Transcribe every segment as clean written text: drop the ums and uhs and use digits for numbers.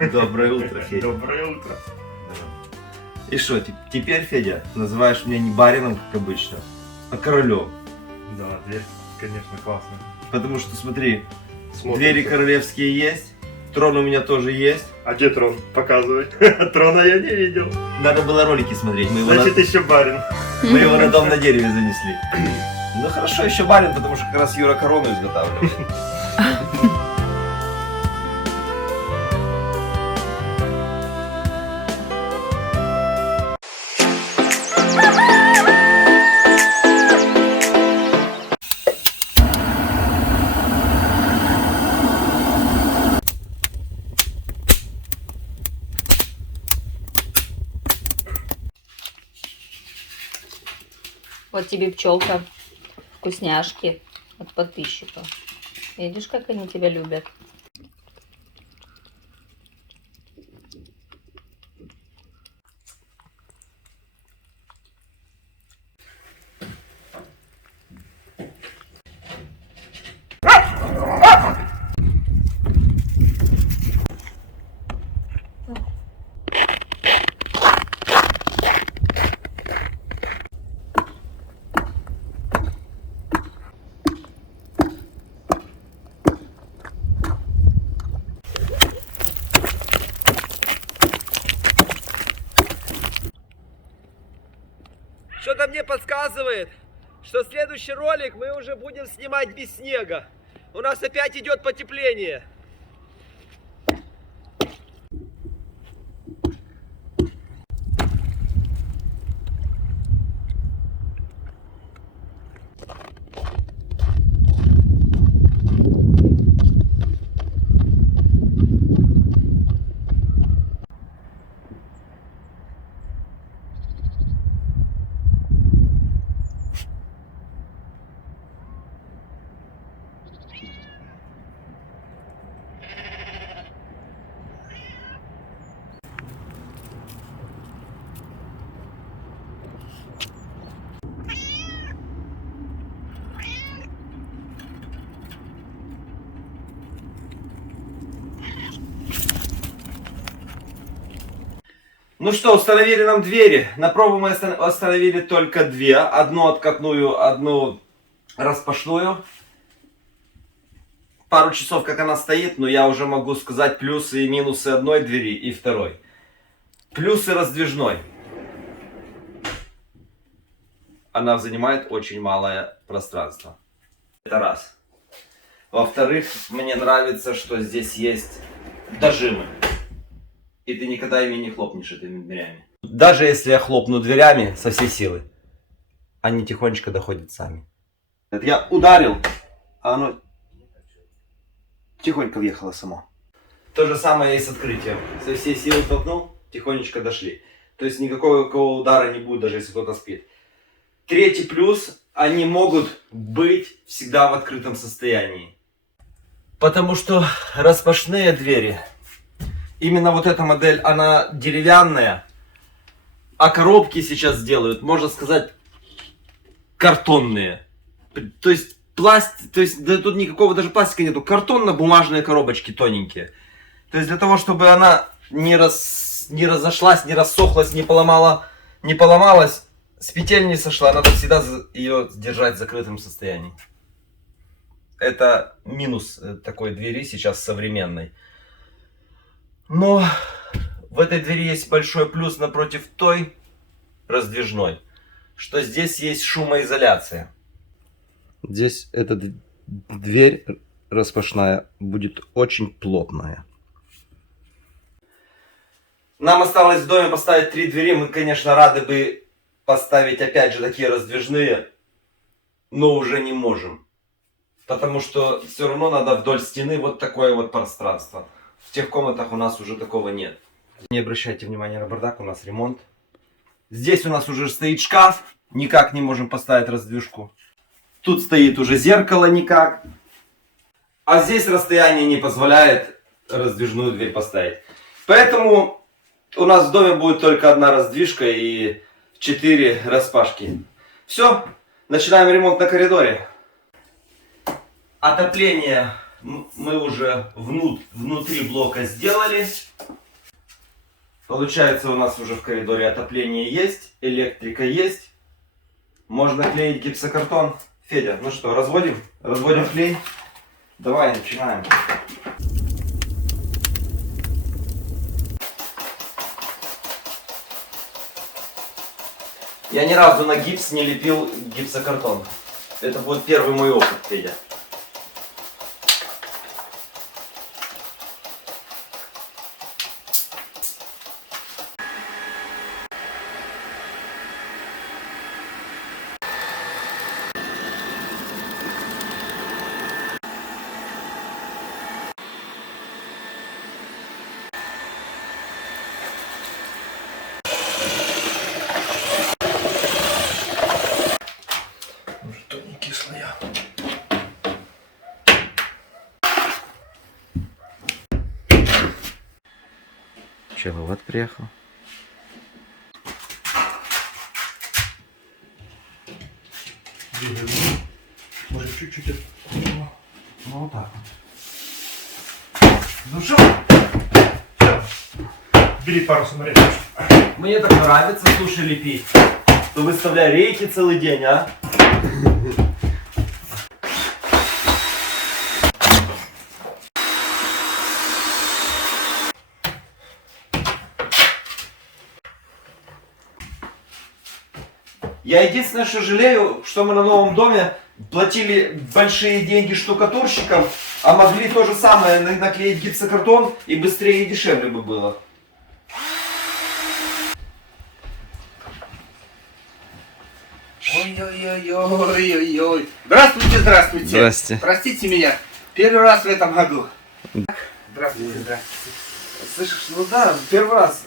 Доброе утро, Федя. Доброе утро. И что, теперь, Федя, называешь меня не барином, как обычно, а королем. Да, дверь, конечно, классная. Потому что, смотри, Смотрим. двери королевские есть, трон у меня тоже есть. А где трон? Показывай. Трона я не видел. Надо было ролики смотреть, мы Значит, еще барин. его на дом на дереве занесли. Ну хорошо, еще барин, потому что как раз Юра корону изготавливает. Вот тебе пчелка, вкусняшки от подписчиков. Видишь, как они тебя любят? Что-то мне подсказывает, что следующий ролик мы уже будем снимать без снега. У нас опять идет потепление. Ну что, установили нам двери. На пробу мы установили только две. Одну откатную, одну распашную. Пару часов как она стоит, но я уже могу сказать плюсы и минусы одной двери и второй. Плюсы раздвижной. Она занимает очень малое пространство. Это раз. Во-вторых, мне нравится, что здесь есть дожимы. И ты никогда ими не хлопнешь этими дверями. Даже если я хлопну дверями со всей силы, они тихонечко доходят сами. Это я ударил, а оно тихонько въехало само. То же самое и с открытием. Со всей силы толкнул, тихонечко дошли. То есть никакого удара не будет, даже если кто-то спит. Третий плюс, они могут быть всегда в открытом состоянии. Потому что распашные двери, именно вот эта модель, она деревянная, а коробки сейчас делают, можно сказать, картонные. То есть да, тут никакого даже пластика нету, картонно-бумажные коробочки тоненькие. То есть для того, чтобы она не разошлась, не рассохлась, не поломалась, с петель не сошла, надо всегда ее держать в закрытом состоянии. Это минус такой двери сейчас современной. Но в этой двери есть большой плюс напротив той раздвижной, что здесь есть шумоизоляция. Здесь эта дверь распашная будет очень плотная. Нам осталось в доме поставить 3 двери. Мы, конечно, рады бы поставить опять же такие раздвижные, но уже не можем. Потому что все равно надо вдоль стены вот такое вот пространство. В тех комнатах у нас уже такого нет. Не обращайте внимания на бардак, у нас ремонт. Здесь у нас уже стоит шкаф, никак не можем поставить раздвижку. Тут стоит уже зеркало никак. А здесь расстояние не позволяет раздвижную дверь поставить. Поэтому у нас в доме будет только одна раздвижка и 4 распашки. Все, начинаем ремонт на коридоре. Отопление мы уже внутри блока сделали. Получается, у нас уже в коридоре отопление есть, электрика есть. Можно клеить гипсокартон. Федя, ну что, разводим? Разводим клей? Давай, начинаем. Я ни разу на гипс не лепил гипсокартон. Это будет первый мой опыт, Федя. Что не кислая. Пчеловод приехал. Может чуть-чуть. Ну вот так вот. Ну что? Бери пару саморезов. Мне так нравится, слушай, лепить. То выставляй рейки целый день, а? Я единственное, что жалею, что мы на новом доме платили большие деньги штукатурщикам, а могли то же самое наклеить гипсокартон, и быстрее и дешевле бы было. Ой-ой-ой-ой-ой-ой. Здравствуйте, здравствуйте. Здрасте. Простите меня, первый раз в этом году. Здравствуйте, здравствуйте. Слышишь, ну да, первый раз.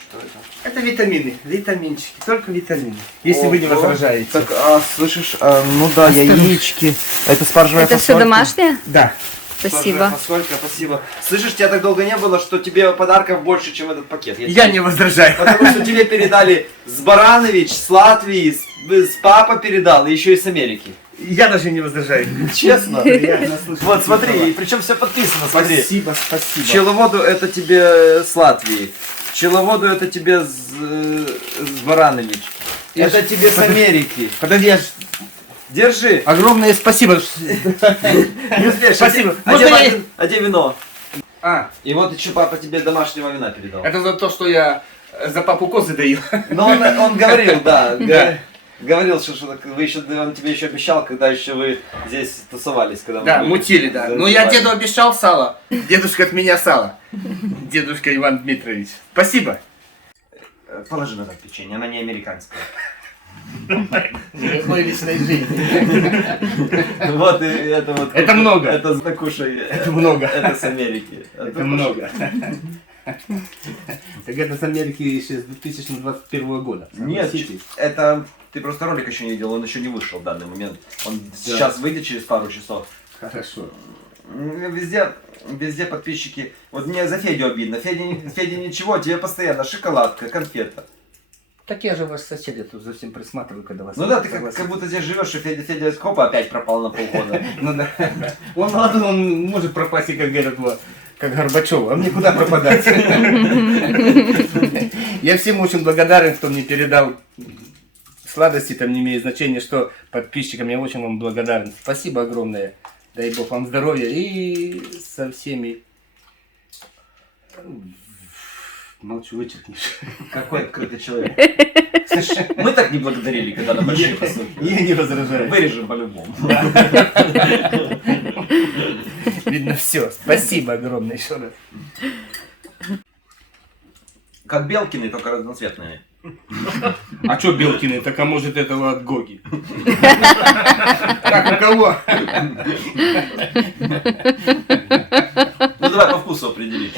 Что это? Это витамины, витаминчики, только витамины. Если вы не Ого. возражаете. Так, слышишь, ну да, яички. Это спаржевая Это все домашнее? Да. Спасибо. Фасолька, спасибо. Слышишь, тебя так долго не было, что тебе подарков больше, чем этот пакет. Я не возражаю. Потому что тебе передали с Баранович, с Латвии, с папа передал, и еще и с Америки. Я даже не возражаю. Честно. Приятно слышать. Вот, смотри, и причем все подписано, смотри. Спасибо, спасибо. Пчеловоду это тебе с Латвии. Пчеловоду это тебе с Баранович. Я Это ж- тебе с Америки. Подожди, я ж- Держи. огромное спасибо. Не успеешь. Спасибо. А Можно где, я- а где вино? А, И вот еще папа тебе домашнего вина передал. это за то, что я за папу козы доил. Но он говорил, да. Да. Говорил, что вы еще, он тебе еще обещал, когда еще вы здесь тусовались. Когда мы Да, были мутили, да. Но я заночевали. деду обещал сало. Дедушка от меня сало. Дедушка Иван Дмитрович. Спасибо. Положи на это печенье, она не американская. Мой личной жизни. Вот и это вот. Это много. Это накушай. Это много. Это с Америки. Это много. Так это с Америки еще с 2021 года. Нет, Согласитесь? это ты просто ролик еще не видел, он еще не вышел в данный момент. Он сейчас выйдет через пару часов. Хорошо. Везде подписчики. Вот мне за Федю обидно. Федя ничего, тебе постоянно шоколадка, конфета. Так я же ваш сосед, я тут за всем присматриваю, когда вас... Ну да, ты согласитесь. как будто здесь живешь, и Федя Скопа опять пропал на полгода. Ну да. Он молодой, он может пропасть, и как говорят, вот, как Горбачев. А мне куда пропадать? Я всем очень благодарен, кто мне передал сладости, там не имеет значения, что подписчикам. Я очень вам благодарен. Спасибо огромное. Дай Бог вам здоровья. И со всеми... Молчу, вычеркнешь. Какой открытый человек. Мы так не благодарили, когда на большие посылки. Я не возражаю. Вырежем по-любому. Видно все. Спасибо огромное еще раз. Как Белкины, только разноцветные. А что Белкины? Так а может этого от Гоги? Так, у кого? Ну давай по вкусу определить.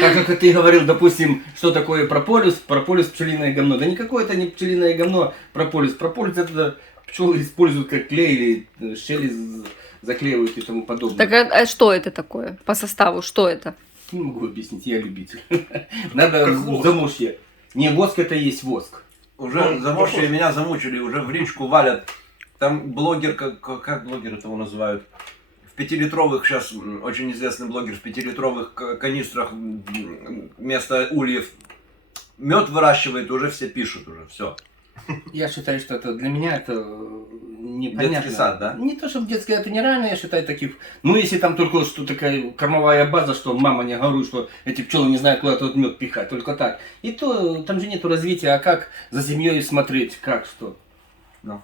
Так как ты говорил, допустим, что такое прополис? Прополис пчелиное говно. Да никакое это не пчелиное говно, прополис. Прополис это пчелы используют как клей или щели заклеивают и тому подобное. Так а что это такое по составу? Что это? Не могу объяснить, я любитель. Надо Как воск. замушье. Не, воск это есть воск. Уже заморщили, меня замучили, уже в речку валят. Там блогер, как блогеры его называют? В 5-литровых, сейчас очень известный блогер, в 5-литровых канистрах вместо ульев мед выращивает, уже все пишут уже, все. Я считаю, что это для меня это непонятно. Детский сад, да? Не то, чтобы детский, это нереально, я считаю, таких... Ну, если там только что такая кормовая база, что мама не говорит, что эти пчелы не знают, куда тот мед пихать, только так. И то, там же нету развития, а как за семьей смотреть, как, что. Ну.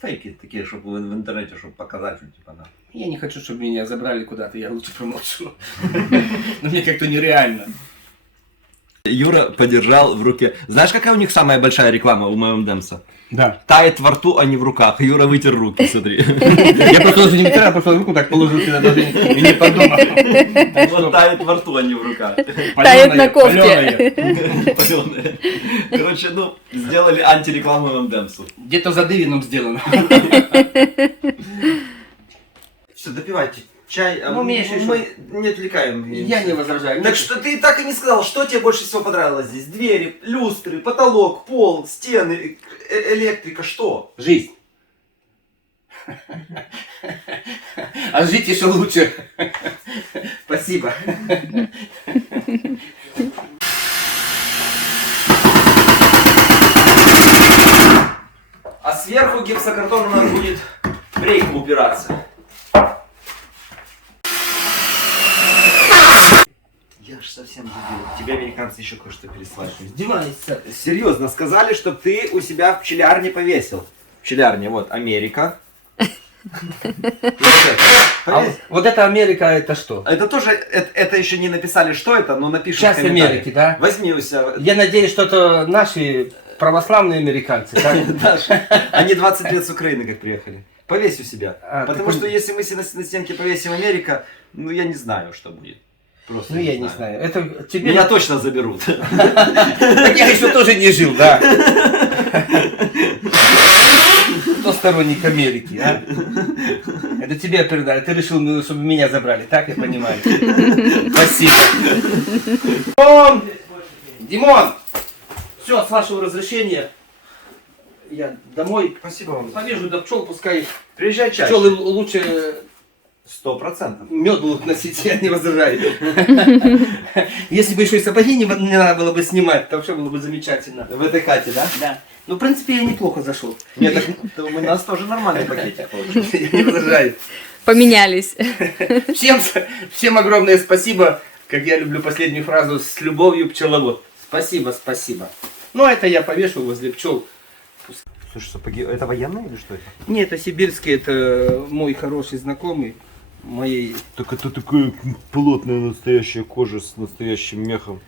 Фейки такие, чтобы в интернете, чтобы показать, что типа, да. Я не хочу, чтобы меня забрали куда-то, я лучше промолчу. Но мне как-то нереально. Юра подержал в руке. Знаешь, какая у них самая большая реклама у ММДМса? Да. Тает во рту, а не в руках. Юра вытер руки, смотри. Я просто уже не вытирал, просто руку так положил сюда, даже и не подумал. Вот тает во рту, а не в руках. Тает на кофте. Палёная. Короче, ну, сделали антирекламу ММДМсу. Где-то за дывином сделано. Все, допивайте чай. Ну, мне еще мы не отвлекаем. Я не возражаю. Так что ты так и не сказал, что тебе больше всего понравилось здесь? Двери, люстры, потолок, пол, стены, электрика, что? Жизнь. А жить еще лучше. Спасибо. А сверху гипсокартон у нас будет брейком упираться. Я ж совсем забыл. Тебе американцы еще кое-что переслали. Издевайся. Серьезно, сказали, что ты у себя в пчелярне повесил. В пчелярне, вот, Америка. Вот это Америка, это что? Это тоже, это еще не написали, что это, но напишут в Часть комментариях. Америки, да? Возьми у себя. Я надеюсь, что это наши православные американцы, да? Даша, они 20 лет с Украины как приехали. Повесь у себя. А, Потому что если мы себе на стенке повесим Америка, ну я не знаю, что будет. Просто Ну я не знаю. Это тебе... Меня точно заберут. Так я еще тоже не жил, да. Кто сторонник Америки, а? Это тебе передали. Ты решил, чтобы меня забрали, так я понимаю? Спасибо. Димон! Все, с вашего разрешения я домой Спасибо вам. повижу до пчел, пускай Приезжай чаще. пчелы лучше 100%. мед будут носить, я не возражаю. Если бы еще и сапоги не надо было бы снимать, то вообще было бы замечательно. В этой хате, да? Да. Ну, в принципе, я неплохо зашел. Нет, так у нас тоже нормальный пакетик получился. Я не возражаю. Поменялись. Всем огромное спасибо. Как я люблю последнюю фразу, с любовью, пчеловод. Спасибо, спасибо. Ну, это я повешу возле пчел. Слушай, сапоги, это военные или что это? Нет, это сибирские, это мой хороший знакомый. Моей... Так это такая плотная настоящая кожа с настоящим мехом.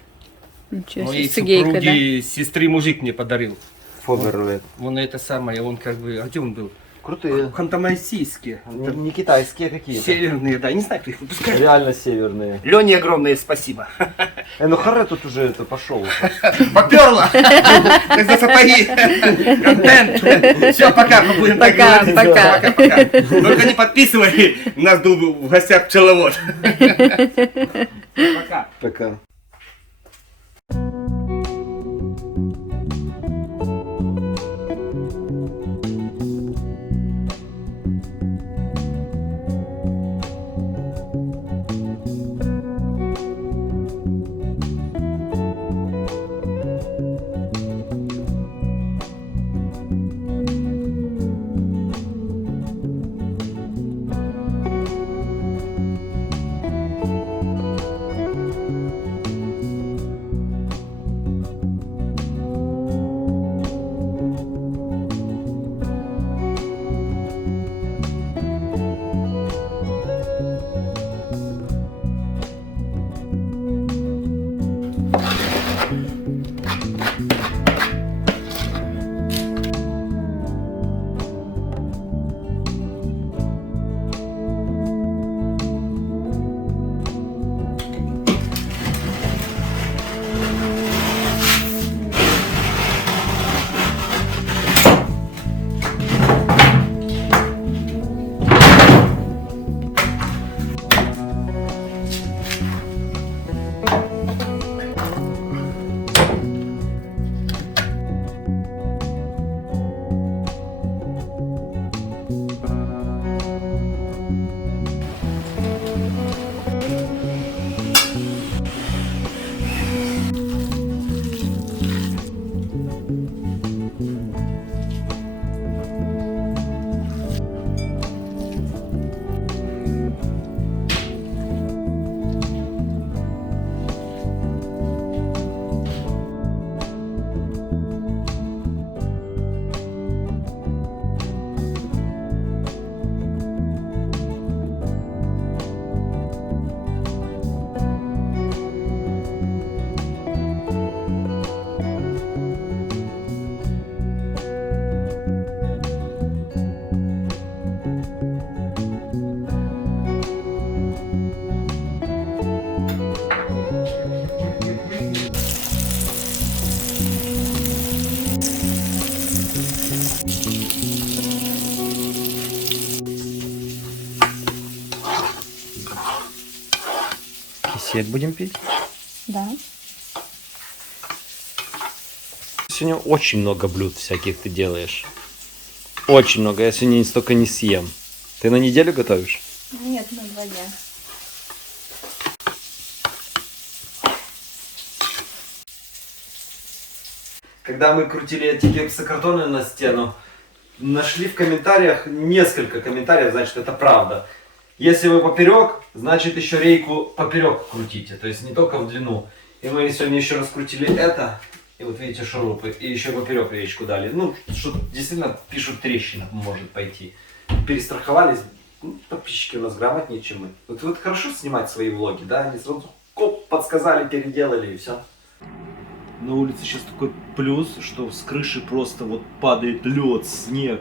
Ничего Моей себе, с игейкой, да? супруги сестры мужик мне подарил. Фоберлет. Вон это самое, он как бы... А где он был? Крутые. Ханты-Мансийские. Не китайские какие-то. Северные, да, не знаю, кто их выпускает. Реально северные. Лене огромное спасибо. Ну харе тут уже это пошел. Поперло! Так за сапоги. Контент. Все, пока, мы будем так Пока, говорить. пока. Пока. Только не подписывай. У нас был в гостях пчеловод. Пока. Пока. кисек будем пить. Да. Сегодня очень много блюд всяких ты делаешь. Очень много. Я сегодня столько не съем. Ты на неделю готовишь? Нет, на 2 дня. Когда мы крутили эти гипсокартоны на стену, нашли в комментариях несколько комментариев, значит, это правда. Если вы поперек, значит еще рейку поперек крутите, то есть не только в длину. И мы сегодня еще раз крутили это, и вот видите шурупы, и еще поперек речку дали. Ну, что действительно пишут, трещина может пойти. Перестраховались, ну, подписчики у нас грамотнее, чем мы. Вот хорошо снимать свои влоги, да, они сразу коп, подсказали, переделали и все. На улице сейчас такой плюс, что с крыши просто вот падает лед, снег.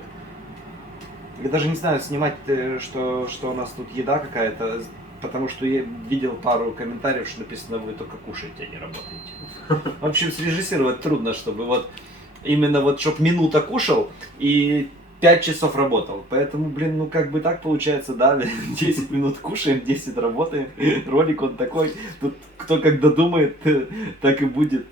Я даже не знаю, снимать, что у нас тут еда какая-то, потому что я видел пару комментариев, что написано, вы только кушаете, а не работаете. В общем, срежиссировать трудно, чтобы вот именно вот, чтоб минута кушал и 5 часов работал. Поэтому, блин, ну как бы так получается, да, 10 минут кушаем, 10 работаем. Ролик он такой, тут кто как додумает, так и будет.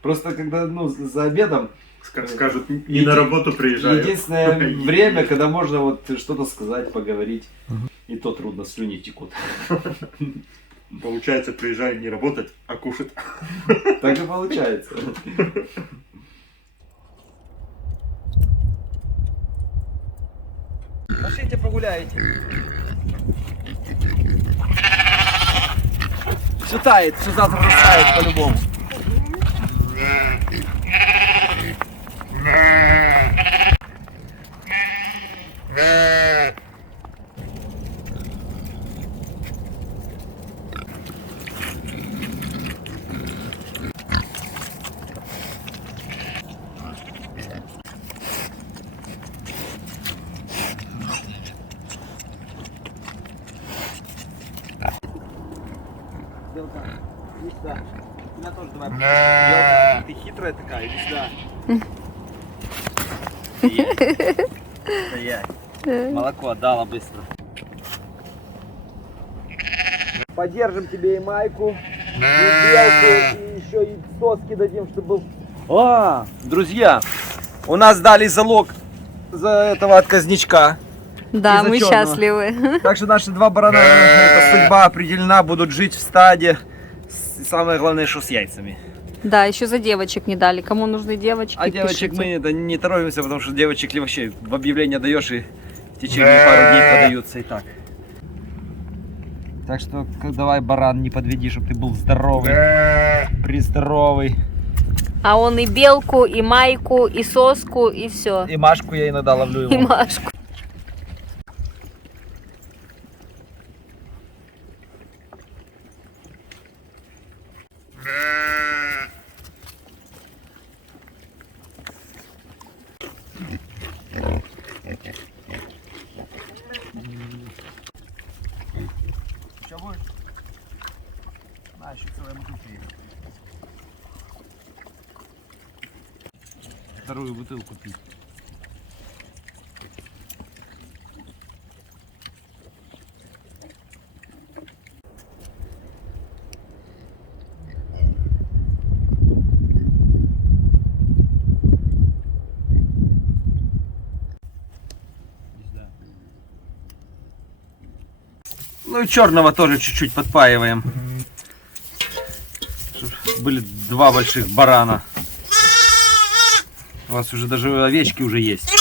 Просто когда, ну, за обедом... Скажут, не на работу приезжаю. Единственное время, когда можно вот что-то сказать, поговорить. И то трудно, слюни текут. Получается, приезжаю не работать, а кушать. Так и получается. Пошлите погуляйте. Все тает, все завтра растает по-любому. Белка, иди сюда. Меня тоже давай. Белка, ты хитрая такая, иди сюда. Стоять. Молоко отдала быстро. Подержим тебе и майку, и белку, и еще и соски дадим, чтобы был. О, друзья, у нас дали залог за этого отказничка. Да, Из-за мы чёрного. счастливы. Так что наши 2 барана, эта судьба определена, будут жить в стаде. Самое главное, что с яйцами. Да, еще за девочек не дали. Кому нужны девочки, А девочек пишите. мы не торопимся, потому что девочек вообще в объявление даешь и в течение пару дней продаются и так. Так что давай, баран, не подведи, чтобы ты был здоровый, приздоровый. А он и белку, и майку, и соску, и все. И Машку я иногда ловлю И его. Машку. Что будет? На, еще целая бутылка есть. Вторую бутылку пить. Ну и черного тоже чуть-чуть подпаиваем. Чтоб были 2 больших барана. У вас уже даже овечки уже есть.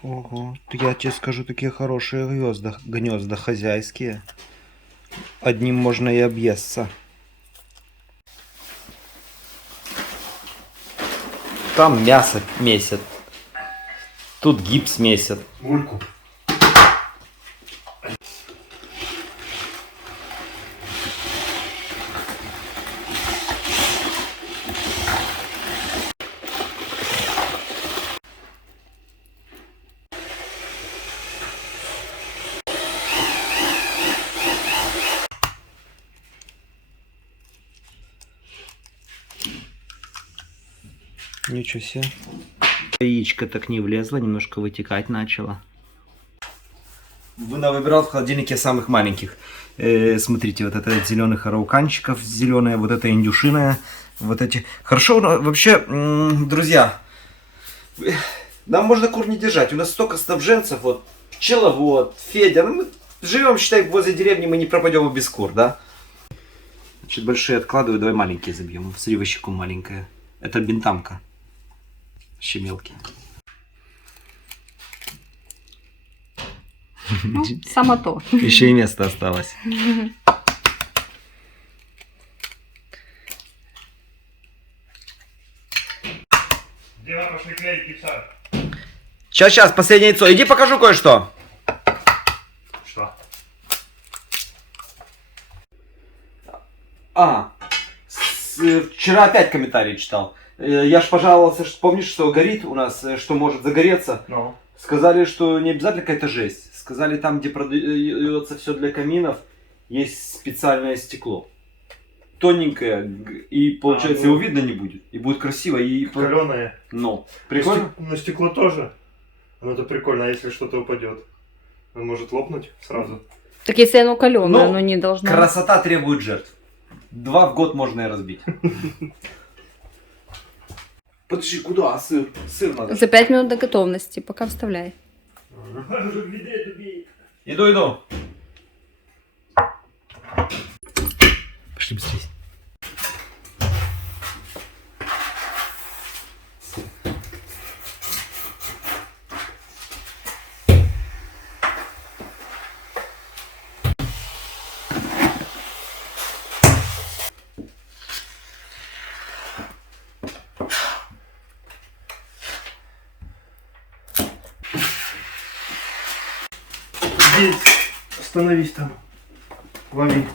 Ого, я тебе скажу, такие хорошие гнезда хозяйские. Одним можно и объесться. Там мясо месят. Тут гипс месят. Мульку. Ничего себе. Яичко так не влезло, немножко вытекать начало. Выбирал в холодильнике самых маленьких. Смотрите, вот это зеленых арауканчиков, зеленая, вот это индюшиная, вот эти. Хорошо, вообще, друзья, нам можно кур не держать. У нас столько снабженцев, вот, пчеловод, Федя. Ну, мы живем, считай, возле деревни, мы не пропадем без кур, да? Значит, большие откладываю, давай маленькие забьем. Смотри, вообще маленькая. Это бентамка. Вообще мелкие. Ну, само то. Еще и место осталось. Дева, пошли клеить гипса. Сейчас, последнее яйцо. Иди покажу кое-что. Что? Вчера опять комментарий читал. Я ж пожаловался, помнишь, что горит у нас, что может загореться. Ну. Сказали, что не обязательно какая-то жесть. Сказали, там, где продается все для каминов, есть специальное стекло. Тоненькое, и получается его видно не будет. И будет красиво. И... Каленое. Ну, прикольно. Но стекло тоже. Ну это прикольно, а если что-то упадет? Он может лопнуть сразу. Так если оно каленое, Ну, оно не должно... Красота требует жертв. 2 в год можно и разбить. Подожди, куда? А сыр? Сыр надо. За 5 минут до готовности, пока вставляй. Иду. Пошли быстрее. Здесь. Остановись там. Лови.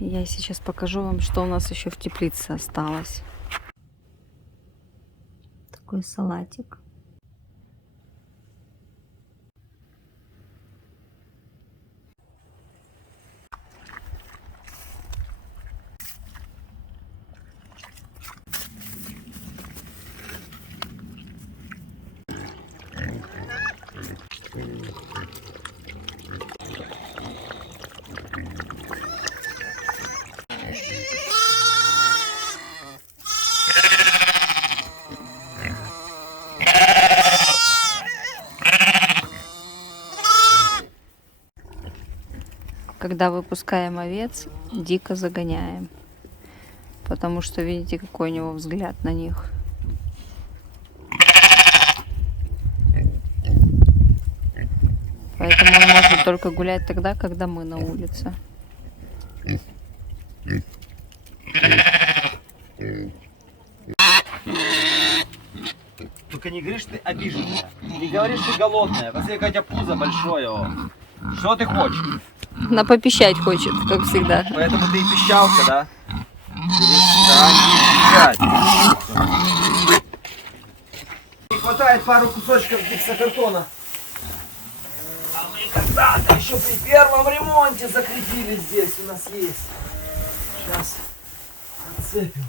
Я сейчас покажу вам, что у нас еще в теплице осталось. Такой салатик. Когда выпускаем овец, дико загоняем. Потому что видите, какой у него взгляд на них. Поэтому он может только гулять тогда, когда мы на улице. Только не говоришь, ты обиженная. Не говоришь, ты голодная. Посмотри, какое у тебя пузо большое. О. Что ты хочешь? Она попищать хочет, как всегда. Поэтому ты и пищалка, да? Перестань пищать. Не хватает пару кусочков гипсокартона. А мы когда-то еще при первом ремонте закрепили здесь. У нас есть. Сейчас отцепим.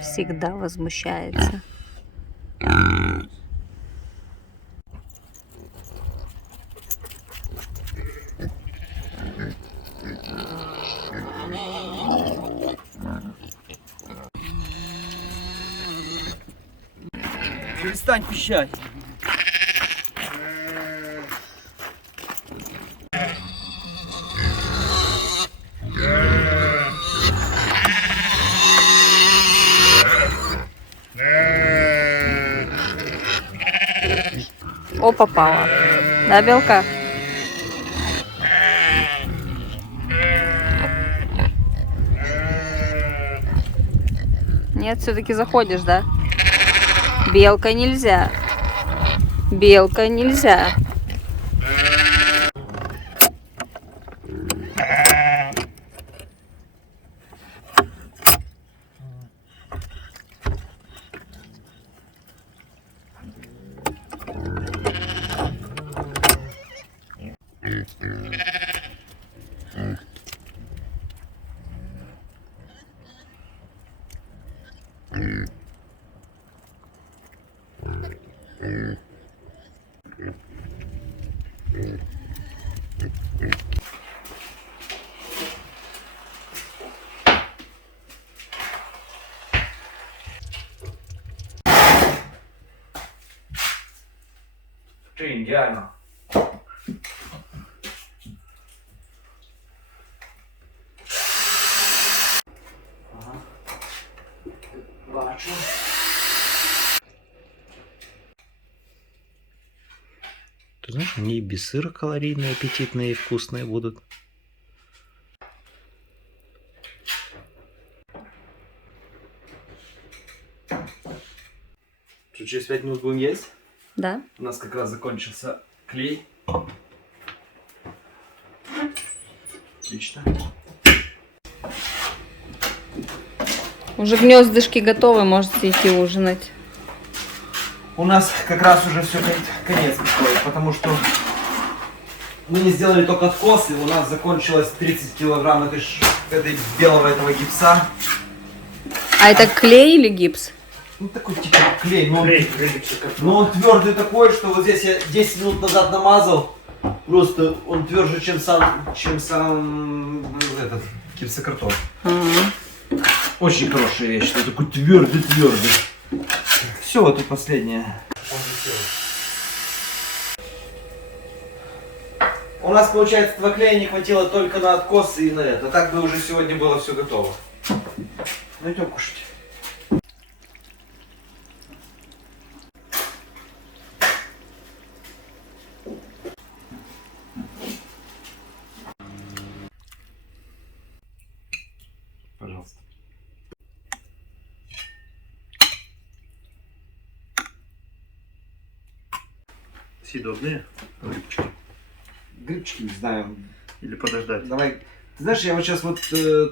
Всегда возмущается. Перестань пищать. О, попала. Да, белка? Нет, все-таки заходишь, да? Белка нельзя. Белка нельзя. Ты идеально. Бачу. Ты знаешь, они и без сыра калорийные, аппетитные и вкусные будут. Что, через 5 минут будем есть? Да? У нас как раз закончился клей. Отлично. Уже гнездышки готовы, можете идти ужинать. У нас как раз уже все конец приходит, потому что мы не сделали только откос, и у нас закончилось 30 килограмм этой белого этого гипса. А это клей или гипс? Ну такой типа клей, но Клей, он твердый такой, что вот здесь я 10 минут назад намазал. Просто он тверже, чем сам этот гипсокартон. Очень хорошая вещь, что такой твердый. Все, вот и последнее. У нас, получается, этого клея не хватило только на откос и на это. Так бы уже сегодня было все готово. Ну идем кушать. Пожалуйста. Съедобные грибчики. Грибчики, не знаю. Или подождать. Давай. Ты знаешь, я вот сейчас вот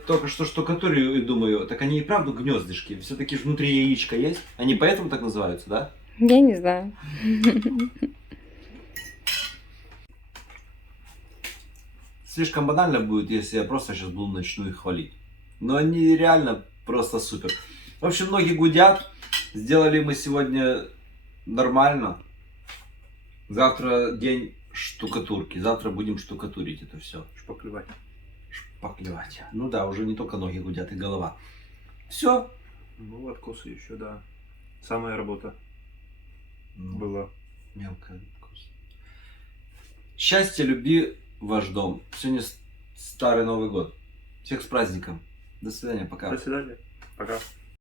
только что штукатурю и думаю, так они и правда гнездышки. Все-таки внутри яичко есть. Они поэтому так называются, да? Я не знаю. Слишком банально будет, если я просто сейчас буду начну их хвалить. Но они реально просто супер. В общем, многие гудят. Сделали мы сегодня нормально. Завтра день штукатурки. Завтра будем штукатурить это все. Шпаклевать. Шпаклевать. Ну да, уже не только ноги гудят и голова. Все. Ну, откусы еще, да. Самая работа Ну, была. мелкая вкус. Счастья, любви, ваш дом. Сегодня старый Новый год. Всех с праздником. До свидания, пока. До свидания. Пока.